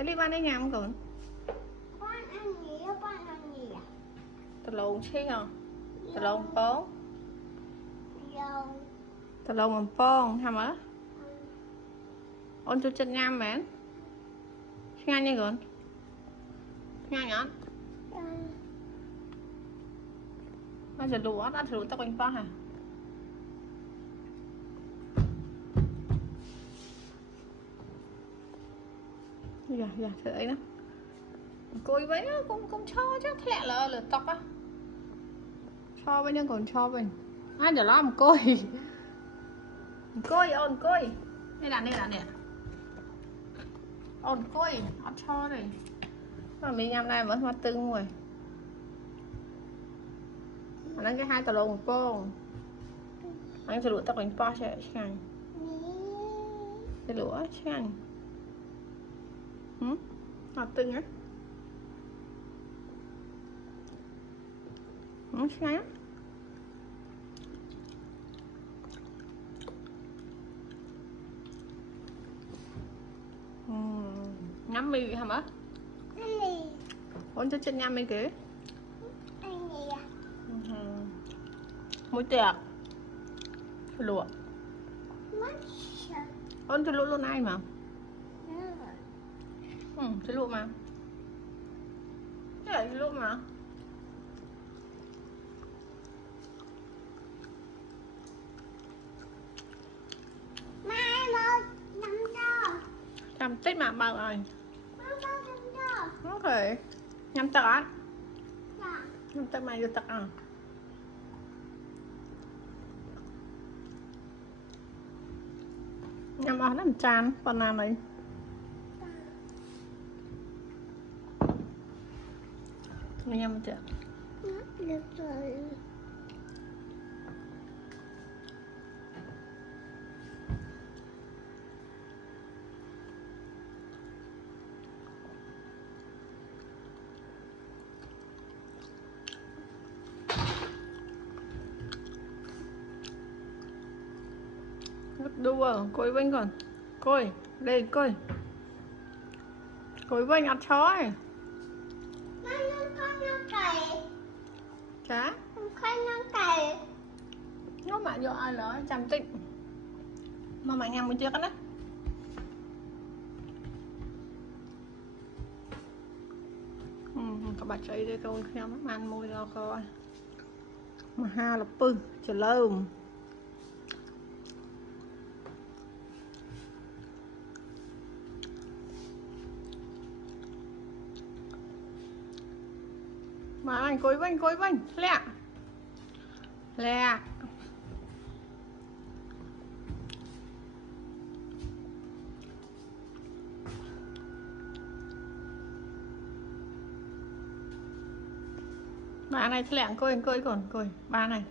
Thế đi ban đây nhà không còn? Con ăn gì à? Tờ lộn xí hả? Tờ lộn bón. Dầu. Tờ lộn bón hả? Ôn chú chân nham mến. Ngay như gần. Ngay nhá. Nó sẽ lúa, nó lúa tao quanh bó hả? Dạ, thế ấy đó. Côi với nó cũng cho chứ, thế lẹ là tóc á. Cho với nhưng còn cho với. Ai giờ lo một côi. Côi, ôn côi. Đây là nè. Ôn côi, nó cho rồi. Mà mình năm nay vẫn hoa tưng rồi. Nó cái hai tờ lông một bông. Anh sẽ lụa tóc bánh po sẽ chanh. Sẽ lụa chanh. Hoa tưng á. Chanh á. Ngắm mì hả má? Ôn cho chân nhắm mì kìa. Muối tiệc. Lụa. Ôn cho lụa luôn ai mà. Cho lụa mà. Thế là lụa mà. Làm tích mà bao rồi. Ok. Nhắm tật á. Nhắm tật mày vô tật à. Nhắm ớt làm chan. Còn làm này. Mình nhắm chưa? Được rồi. Đua, cối vinh còn. Cối, đây cối. Cối vinh ăn chó ấy. Chá. Nó mà vô ai lỡ chăm tích. Mà mày nhầm mình chưa cái đó. Các bạn chơi đây tôi khi nó ăn môi ra coi. Mà ha là pư, chờ lơm. Mà anh cối vinh, lẹ. Lẹ. Bà này lẹ cối còn, ba này.